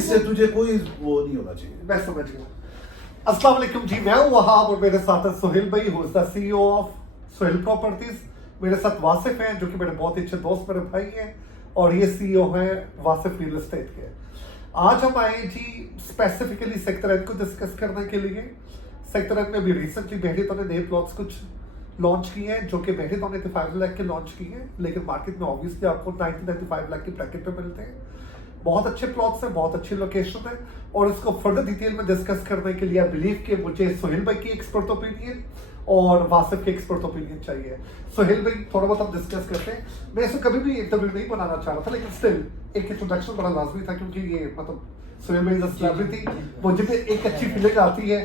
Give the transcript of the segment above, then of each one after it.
इससे तुझे कोई वो नहीं होना चाहिए। मैं समझ गया। अस्सलाम वालेकुम जी, मैं हूं वहाब और मेरे साथ है सोहेल भाई, who is the CEO of Sohail properties. मेरे साथ वासिफ हैं जो कि मेरे बहुत अच्छे दोस्त, मेरे भाई हैं, और ये CEO हैं वासिफ रियल एस्टेट के। आज हम आए जी स्पेसिफिकली सेक्टर एन को डिस्कस करने के लिए। सेक्टर एन में अभी रिसेंटली बहरीत ने नए प्लॉट्स कुछ लॉन्च किए हैं जो कि बहरीत 85 लाख के लॉन्च किए हैं, लेकिन मार्केट में ऑब्वियसली आपको 90-95 लाख की ब्रैकेट पे मिलते हैं। बहुत अच्छे प्लॉट्स हैं, बहुत अच्छी लोकेशन है, और इसको फर्दर डिटेल में डिस्कस करने के लिए आई बिलीव कि मुझे सोहेल भाई की एक्सपर्ट ओपिनियन और वासिफ की एक्सपर्ट ओपिनियन चाहिए। सोहेल भाई थोड़ा बहुत हम डिस्कस करते हैं। मैं इसको कभी भी इंटरव्यू नहीं बनाना चाह रहा था, लेकिन स्टिल एक इंट्रोडक्शन बड़ा लाजमी था, क्योंकि ये मतलब सोहेल भाई इज अ सेलिब्रिटी। मुझे भी एक अच्छी फीलिंग आती है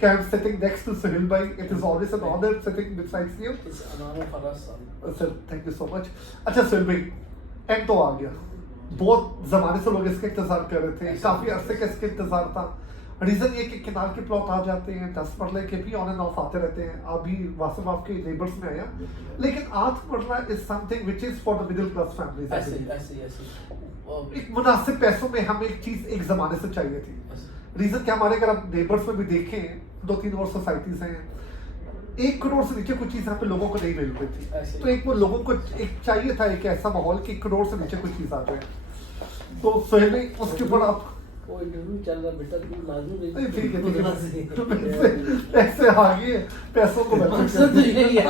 कि I am sitting next to Sohail भाई। It is always an honour sitting besides you. It's an honor for us, son. Sir thank you so much. अच्छा सोहेल भाई, एंड तो आ गया, बहुत जमाने से लोग इसका इंतजार कर रहे थे, काफी अरसे का इसका इंतजार था। रीजन ये कि किनार के प्लॉट आ जाते हैं, 10 मरले के भी ऑन एंड ऑफ आते रहते हैं। अभी वासिफ आपके नेबर्स में आया, लेकिन 8 मरला is something which is for the middle class families. ऐसे एक मुनासिब पैसों में हमें एक चीज एक जमाने से चाहिए थी। रीजन क्या, हमारे अगर आप नेबर्स में भी देखें 2-3 और सोसाइटीज हैं, 1 करोड़ से नीचे कुछ चीज यहाँ पे लोगों को नहीं मिल रही थी। तो एक वो लोगों को एक चाहिए था एक ऐसा माहौल कि 1 करोड़ से नीचे कोई चीज आ जाए। तो सोहेल भाई उसके ऊपर आप वो इंटरव्यू चल रहा बेटा, तू नाज़ुम नहीं। ठीक है तो पैसे आ गए, पैसों को मकसद तो यही है।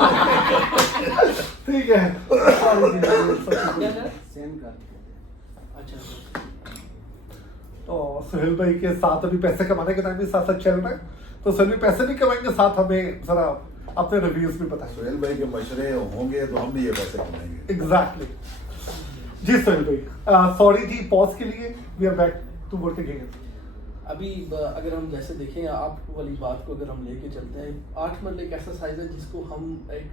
ठीक है। सेंड कर। अच्छा तो सोहेल भाई के साथ अभी पैसे कमाने के टाइम भी साथ साथ चल रहे हैं, तो सोहेल भाई पैसे भी कमाएंगे, साथ हमें जरा अपने रिव्यूज भी बताएं। सोहेल भाई के मशरे होंगे तो हम भी ये पैसे कमाएंगे। एग्जैक्टली जी सोहेल भाई, सॉरी जी पॉज के लिए, we are back to work again. अभी अगर हम जैसे देखें, आप वाली बात को अगर हम लेके चलते हैं, 8 मरले एक ऐसा साइज है जिसको हम एक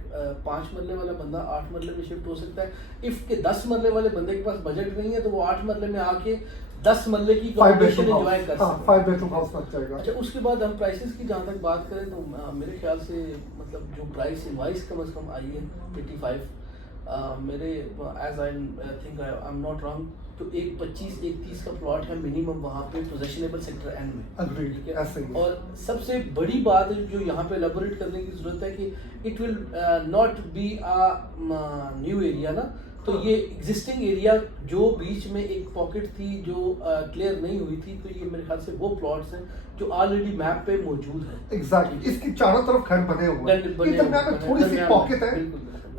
5 मरले वाला बंदा 8 मरले में शिफ्ट हो सकता है। इफ के 10 मरले वाले बंदे के पास बजट नहीं है तो वो 8 मरले में आके 10 मरले की कॉम्बिनेशन एंजॉय कर सकते हैं। 5 बेडरूम हाउस लग जाएगा। अच्छा, उसके बाद हम प्राइसेस की जहाँ तक बात करें तो मेरे ख्याल से मतलब जो प्राइस इनवाइस कम से कम आई है 85, मेरे age I think I am not wrong, तो एक 25-30 का प्लॉट है मिनिमम वहाँ पे पोजेशनेबल सेक्टर एन में। ठीक है, और सबसे बड़ी बात जो यहाँ पे एलाबोरेट करने की जरूरत है कि it will not be a new area ना, तो ये एग्जिस्टिंग एरिया जो बीच में एक पॉकेट थी जो क्लियर नहीं हुई थी, तो ये मेरे ख्याल से वो प्लॉट्स हैं जो ऑलरेडी मैप पे मौजूद है। एग्जैक्टली, इसकी चारों तरफ घर बने हुए हैं, दरमियान में थोड़ी सी पॉकेट है,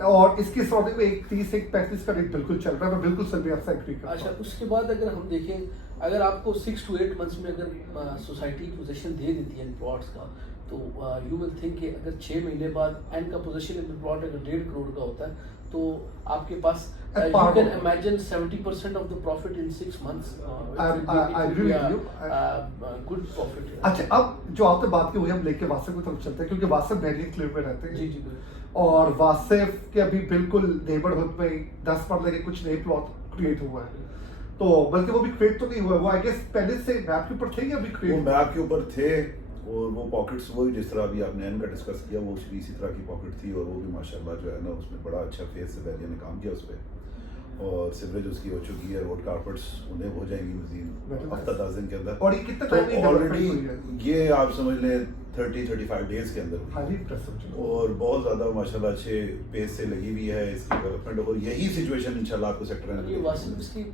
और इसकी सराउंडिंग में 30-35 का रेट बिल्कुल चल रहा है। मैं बिल्कुल सर भी आपसे एग्री करता हूं। अच्छा, उसके बाद अगर हम देखें, अगर आपको 6 to 8 मंथ्स में अगर सोसाइटी पोजीशन दे देती है इन प्लॉट्स का, तो यू विल थिंक कि अगर 6 महीने बाद एंड का पोजीशन इन प्लॉट अगर 1.5 करोड़ का होता है, तो आपके पास you can imagine 70% of the profit in 6 months. I agree with you, good profit. अच्छा, अब जो आपने बात की वही हम लेके वासिफ की तरफ चलते हैं, क्योंकि वासिफ बहरीन क्लियर में रहते हैं। जी जी, और वासिफ के अभी बिल्कुल नेबरहुड में 10 मरले के कुछ नए प्लॉट क्रिएट हुआ है, तो बल्कि वो भी क्रिएट तो नहीं हुआ, वो आई गेस पहले से मैप के ऊपर थे या अभी क्रिएट? वो मैप के ऊपर थे, और वो पॉकेट्स वही जिस तरह अभी आपने एन का डिस्कस किया, वो भी इसी तरह की पॉकेट थी, और वो भी माशाल्लाह जो है ना उसमें बड़ा अच्छा फेस से बैरियर ने काम किया उस पर, और सिवरेज उसकी हो चुकी है, रोड कारपेट्स उन्हें हो जाएंगी मजीद हफ्ता 10 दिन के अंदर। और ये कितना टाइम तो ऑलरेडी ये आप समझ लें 30-35 डेज के अंदर हाईली इंप्रेसिव, और बहुत ज़्यादा माशाल्लाह अच्छे पेस से लगी हुई है इसकी डेवलपमेंट, और यही सिचुएशन इंशाल्लाह आपको सेक्टर ये वासिफ इसकी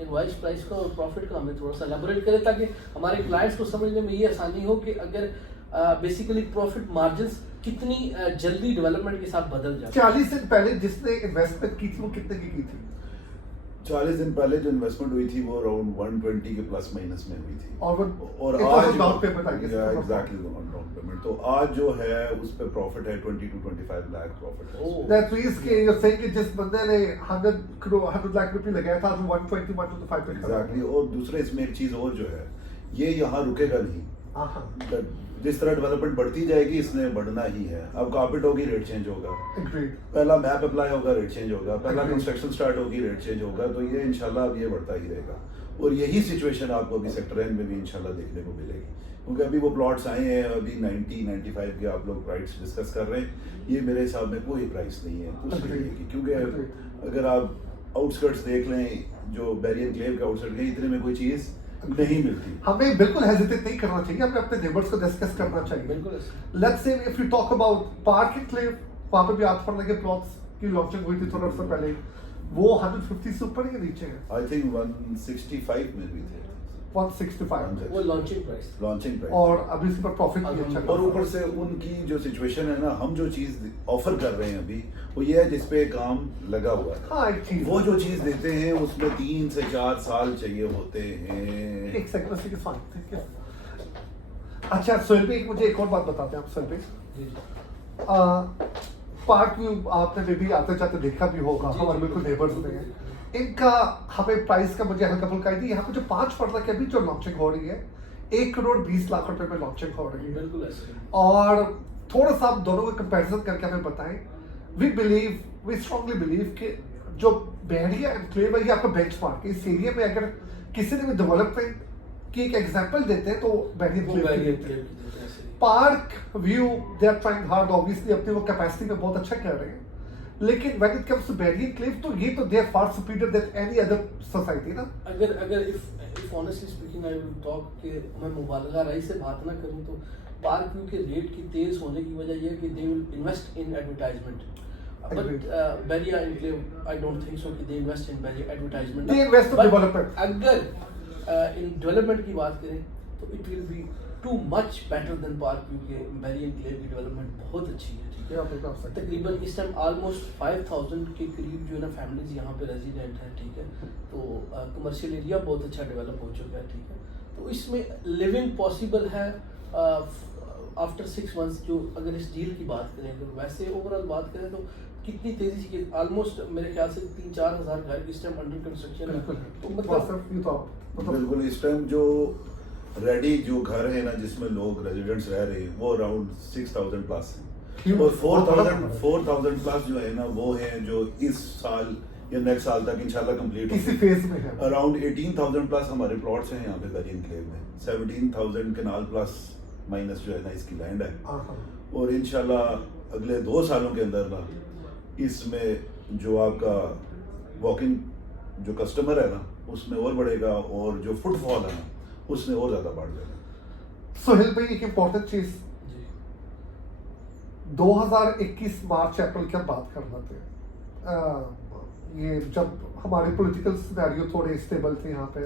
इनवाइस प्राइस का और प्रॉफिट का हमें थोड़ा सा एलाबोरेट करें, ताकि हमारे क्लाइंट्स को समझने में ये आसानी हो कि अगर बेसिकली प्रॉफिट मार्जिन्स कितनी जल्दी डेवलपमेंट के साथ बदल जाए। 40 दिन पहले जिसने इन्वेस्टमेंट की थी वो कितने की थी? 40 दिन पहले जो इन्वेस्टमेंट हुई थी वो अराउंड 120 के प्लस माइनस में हुई थी, और आज down payment I guess. Exactly down payment, तो आज जो है उस पे प्रॉफिट है 20 to 25 लाख प्रॉफिट है। दैट मींस कि यू आर सेइंग कि जिस बंदे ने 100 लाख रुपए लगाया था तो 121-125 एग्जैक्टली, और दूसरे इसमें एक चीज और जो है, ये यहाँ रुकेगा नहीं, जिस तरह डेवलपमेंट बढ़ती जाएगी इसने बढ़ना ही है। अब कारपेट होगी, रेट चेंज होगा, पहला मैप अप्लाई होगा, रेट चेंज होगा, पहला कंस्ट्रक्शन स्टार्ट होगी, रेट चेंज होगा, तो ये इंशाल्लाह अब ये बढ़ता ही रहेगा, और यही सिचुएशन आपको अभी सेक्टर एन में भी इंशाल्लाह देखने को मिलेगी, क्योंकि अभी वो प्लॉट्स आए हैं, अभी 90-95 के आप लोग प्राइस डिस्कस कर रहे हैं, ये मेरे हिसाब में कोई प्राइस नहीं है कुछ नहीं है, क्योंकि अगर आप आउटस्कर्ट्स देख लें, जो बैरियर क्लेव के आउटस्कर्ट के, इतने में कोई चीज़ नहीं मिलती। हमें बिल्कुल हेजिटेट नहीं करना चाहिए, हमें अपने नेबर्स को डिस्कस करना चाहिए। बिल्कुल। Let's say if you talk about park enclave, वहाँ पे भी आर्थर के प्लॉट्स की लॉन्चिंग हुई थी थोड़ा अर्सा पहले, वो 150 से ऊपर या नीचे है? आई थिंक 165 में भी थे। 165 वो लॉन्चिंग प्राइस। Launching price. और अभी इस पर प्रॉफिट भी अच्छा और ऊपर से उनकी जो सिचुएशन है ना, हम जो चीज ऑफर कर रहे हैं अभी वो ये है जिसपे काम लगा हुआ है। हाँ, एक चीज वो जो चीज देते हैं उसमें 3 से 4 साल चाहिए होते हैं। एक सेकंड से फाइन, ठीक है। अच्छा सोहेल भाई, मुझे एक और बात बताते हैं आप सोहेल भाई। जी जी। पार्क व्यू आपने मे भी आते जाते देखा भी होगा, जी, हमारे जी, बिल्कुल जी, नेबर्स जी, में है। जी। इनका हमें प्राइस का मुझे हल्का फुल्का आइडिया, यहाँ पे जो 5 फरवरी के अभी जो लॉन्चिंग हो रही है 1 करोड़ 20 लाख रुपए में लॉन्चिंग हो रही है। बिल्कुल ऐसे। और थोड़ा सा आप दोनों का कंपैरिजन करके हमें बताएं। वी स्ट्रांगली बिलीव कि जो बहरिया एनक्लेव है ये आपका बेंचमार्क है। इस एरिया में अगर किसी ने भी डेवलपमेंट की एक एग्जांपल देते हैं तो Bahria enclave. Park View they are trying hard, obviously अपनी वो कैपेसिटी में बहुत अच्छा कर रहे हैं, लेकिन when it comes to Bahria enclave तो ये तो they are far superior than any other society ना। अगर if honestly speaking I will talk कि मैं मुबालगा राय से बात ना करूं तो पार्क व्यू के रेट की तेज होने की वजह ये है कि they will invest in advertisement. But Bahria enclave I don't think so कि they invest in Bahria advertisement. They invest in development. अगर इन डेवलपमेंट की बात करें तो it will be too much better than park view के। बहरिया एनक्लेव की डेवलपमेंट बहुत अच्छी है, ठीक है। तकरीबन इस टाइम ऑलमोस्ट 5000 के करीब जो है ना फैमिलीज यहाँ पे रेजिडेंट हैं, ठीक है। तो कमर्शियल एरिया बहुत अच्छा डेवलप हो चुका है, ठीक है। तो इसमें लिविंग पॉसिबल है आफ्टर 6 मंथ्स। जो अगर इस डील की बात करें, अगर वैसे ओवरऑल बात करें तो कितनी तेजी से ऑलमोस्ट मेरे ख्याल से 3-4 हज़ार घर इस टाइम अंडर कंस्ट्रक्शन है। तो मतलब बिल्कुल इस टाइम जो रेडी जो घर है ना जिसमें लोग रेजिडेंट्स रह रहे हैं वो अराउंड 6000 प्लस है। और 4000 प्लस जो है ना वो है जो इस साल या नेक्स्ट साल तक इंशाल्लाह कंप्लीट इसी फेज में है। अराउंड 18000 प्लस हमारे प्लॉट्स हैं यहाँ पे बहरिया एनक्लेव में। 17000 कनाल प्लस माइनस जो है ना इसकी लैंड है। और इंशाल्लाह अगले 2 सालों के अंदर ना इसमें जो आपका वॉकिंग जो कस्टमर है ना उसमें और बढ़ेगा और जो फुटफॉल है ना उसमें और ज्यादा बढ़ जाएगा। सोहेल भाई एक इम्पोर्टेंट चीज, 2021 मार्च अप्रैल की हम बात कर रहे थे, ये जब हमारे पॉलिटिकल सिनेरियो थोड़े स्टेबल थे यहाँ पे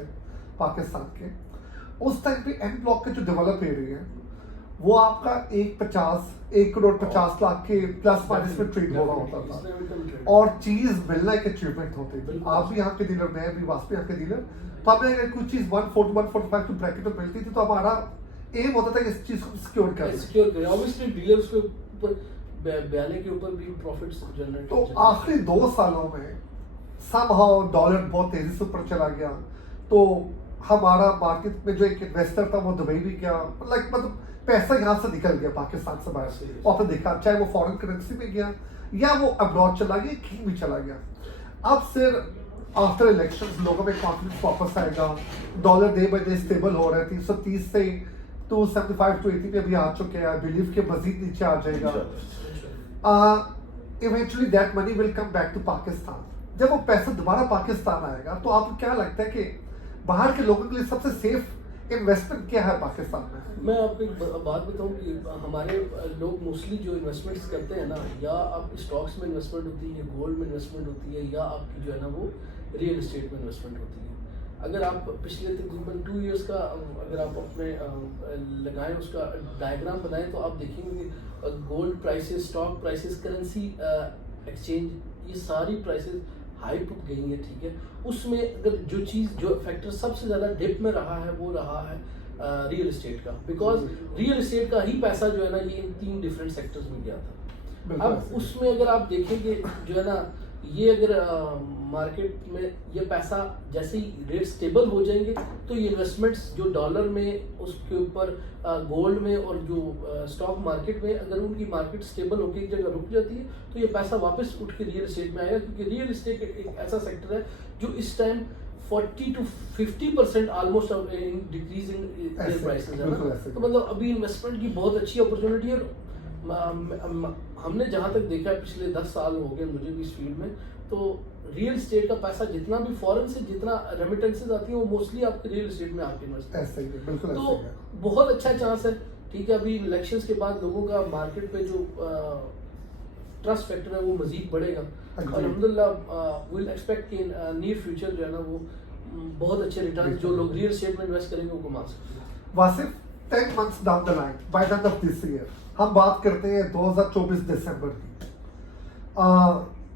पाकिस्तान के, उस टाइम पे एन ब्लॉक के जो डेवलप एरिया है वो आपका 1 करोड़ 50 लाख के प्लस माइनस में ट्रेड हो रहा होता था और चीज मिलना एक अचीवमेंट होती थी। आप भी यहाँ के डीलर, मैं भी वास्ते यहाँ के डीलर, तो हमें अगर कुछ चीज 140-145 की ब्रैकेट में मिलती थी तो हमारा एम होता था कि इस चीज को सिक्योर करें। ऑब्वियसली डीलर्स के ऊपर बयाने के ऊपर भी प्रॉफिट्स जनरेट। तो आखिरी 2 सालों में समहाउ डॉलर बहुत तेजी से ऊपर चला गया, तो हमारा मार्केट में जो एक इन्वेस्टर था वो दुबई भी गया, मतलब पैसा यहाँ से निकल गया पाकिस्तान से बाहर। आपने देखा चाहे वो फॉरेन करेंसी में गया या वो अब्रॉड चला गया, कहीं भी चला गया। अब सिर्फ आफ्टर इलेक्शंस लोगों में कॉन्फिडेंस वापस आएगा, dollar day by day stable हो रहा है, 330 से 275-280 में भी आ चुके हैं, बिलीव के मजीद नीचे आ जाएगा। Eventually that money will come back to Pakistan. जब वो पैसा दोबारा पाकिस्तान आएगा तो आपको क्या लगता है कि बाहर के लोगों के लिए सबसे सेफ इन्वेस्टमेंट क्या है पाकिस्तान में? मैं आपको एक बात बताऊं कि हमारे लोग मोस्टली जो इन्वेस्टमेंट्स करते हैं ना, या आप स्टॉक्स में इन्वेस्टमेंट होती है, या गोल्ड में इन्वेस्टमेंट होती है, या आपकी जो है ना वो रियल एस्टेट में इन्वेस्टमेंट होती है। अगर आप पिछले तकरीबन 2 इयर्स का अगर आप अपने लगाएं उसका डायग्राम बनाएं तो आप देखेंगे कि gold prices, stock prices, currency exchange, ये सारी प्राइसेस हाइप उठ गई है, ठीक है। उसमें अगर जो चीज़ जो फैक्टर सबसे ज़्यादा डिप में रहा है वो रहा है रियल एस्टेट का, बिकॉज रियल एस्टेट का ही पैसा जो है ना ये इन 3 डिफरेंट सेक्टर्स में गया था। अब उसमें अगर आप देखेंगे जो है ना ये अगर मार्केट में ये पैसा जैसे ही रेट स्टेबल हो जाएंगे तो ये इन्वेस्टमेंट्स जो डॉलर में उसके ऊपर गोल्ड में और जो स्टॉक मार्केट में अगर उनकी मार्केट स्टेबल होकर एक जगह रुक जाती है तो ये पैसा वापस उठ के रियल एस्टेट में आएगा, क्योंकि रियल एस्टेट एक ऐसा सेक्टर है जो इस time 40 to 50% almost decreasing prices है ना। तो मतलब अभी इन्वेस्टमेंट की बहुत अच्छी अपॉर्चुनिटी है। हमने जहाँ तक देखा है पिछले 10 साल हो गए मुझे भी इस फील्ड में, तो रियल एस्टेट का पैसा जितना भी फॉरेन से जितना रेमिटेंसेस आती है वो मोस्टली आपके रियल एस्टेट में आपके इन्वेस्ट ऐसा ही है, बिल्कुल तो ऐसा ही है। बहुत अच्छा चांस है। ठीक है, अभी इलेक्शंस के बाद लोगों का मार्केट पे जो ट्रस्ट फैक्टर है वो मजीद बढ़ेगा और अल्हम्दुलिल्लाह विल एक्सपेक्ट कि नियर फ्यूचर जो है ना वो बहुत अच्छे रिटर्न जो लोग रियल एस्टेट में इन्वेस्ट करेंगे वो कमा सकते हैं। Wasif 10 months down the line by the end of this year हम बात करते हैं 2024 दिसंबर की।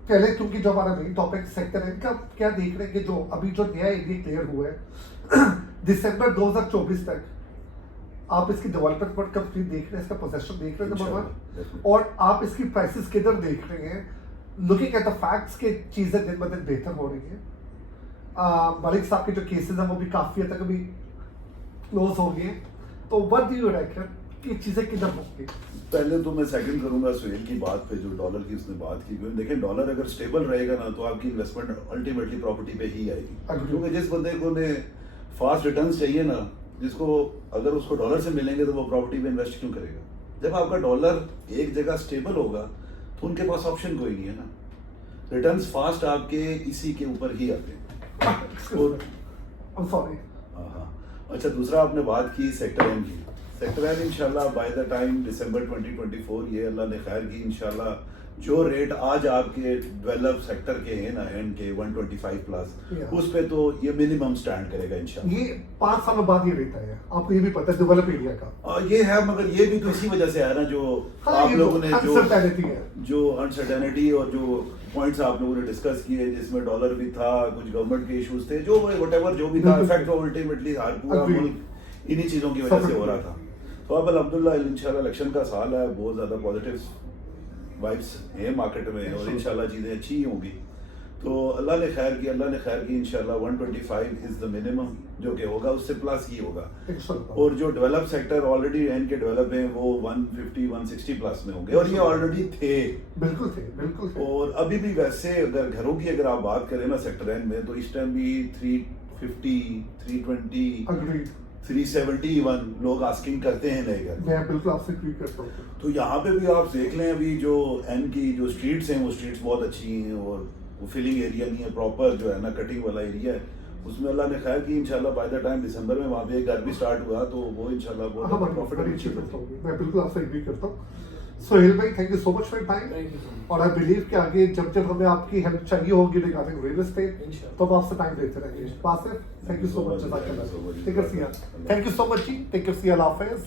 पहले क्योंकि जो हमारा मेन टॉपिक सेक्टर है इनका क्या देख रहे हैं कि जो अभी जो नया एरिया क्लियर हुआ है दिसंबर 2024 तक आप इसकी डेवलपमेंट पर कंप्लीट देख रहे हैं, इसका पोजेशन देख रहे हैं नंबर वन, और आप इसकी प्राइसेस किधर देख रहे हैं लुकिंग एट द फैक्ट्स के चीजें दिन ब दिन बेहतर हो रही हैं। मलिक साहब के जो केसेस हैं वो भी काफी हद तक अभी क्लोज हो गए, तो व्हाट डू यू रेकन कि चीजें किधर होंगी? पहले तो मैं सेकंड करूंगा सुहेल की बात पे जो डॉलर की उसने बात की, क्योंकि देखें डॉलर अगर स्टेबल रहेगा ना तो आपकी इन्वेस्टमेंट अल्टीमेटली प्रॉपर्टी पे ही आएगी। क्योंकि जिस बंदे को ने फास्ट रिटर्न्स चाहिए ना, जिसको अगर उसको डॉलर से मिलेंगे तो वो प्रॉपर्टी पे इन्वेस्ट क्यों करेगा? जब आपका डॉलर एक जगह स्टेबल होगा तो उनके पास ऑप्शन कोई नहीं है ना, रिटर्न्स फास्ट आपके इसी के ऊपर ही आते हैं। सॉरी। हाँ, अच्छा दूसरा आपने बात की सेक्टर एम की। सेक्टर एम इंशाल्लाह बाय द टाइम दिसंबर 2024 ये अल्लाह ने खैर की इंशाल्लाह जो रेट आज आपके डेवलप सेक्टर के हैं ना एंड के 125 प्लस उस पे तो ये मिनिमम स्टैंड करेगा इंशाल्लाह। ये 5 सालों बाद ये रहता है, आपको ये भी पता है डेवलप एरिया का। ये है, मगर ये भी तो इसी वजह से है ना जो आप लोगों ने जो अनसर्टेनिटी और जो पॉइंट्स आप लोगों ने डिस्कस किए जिसमें डॉलर भी था, कुछ गवर्नमेंट के इश्यूज थे, जो व्हाटएवर जो भी था, इफेक्ट अल्टीमेटली हर पूरा मुल्क इन्हीं चीजों की वजह से हो रहा था। तो अब अल्हम्दुलिल्लाह इंशाल्लाह इलेक्शन का साल है, बहुत ज्यादा पॉजिटिव वाइब्स है मार्केट में और इंशाल्लाह चीजें अच्छी ही होंगी। तो अल्लाह ने खैर की इंशाल्लाह 125 इज द मिनिमम जो कि होगा, उससे प्लस ही होगा। और जो डेवलप सेक्टर ऑलरेडी एंड के डेवलप हैं वो 150 160 प्लस में होंगे और ये ऑलरेडी थे। बिल्कुल थे। और अभी भी वैसे अगर घरों की अगर आप बात करें ना सेक्टर एन में तो इस टाइम भी 350 320 370 इवन लोग आस्किंग करते हैं नए घर। मैं बिल्कुल आपसे एग्री करता हूं। तो यहाँ पे भी आप देख लें अभी जो एन की जो स्ट्रीट्स हैं वो स्ट्रीट्स बहुत अच्छी हैं और वो फिलिंग एरिया नहीं है, प्रॉपर जो है ना कटिंग वाला एरिया है, उसमें अल्लाह ने खैर की इंशाल्लाह बाय द टाइम दिसंबर में वहाँ पे एक घर भी स्टार्ट हुआ तो वो इंशाल्लाह बहुत प्रॉफिट। मैं बिल्कुल आपसे एग्री करता हूँ। सोहेल भाई thank you so much for time, और आई बिलीव कि आगे जब हमें आपकी हेल्प चाहिए होगी रिगार्डिंग रियल एस्टेट तो हम आपसे टाइम देते रहेंगे। Wasif thank you so much, thank you so much ji, take care, अल्लाह हाफिज़।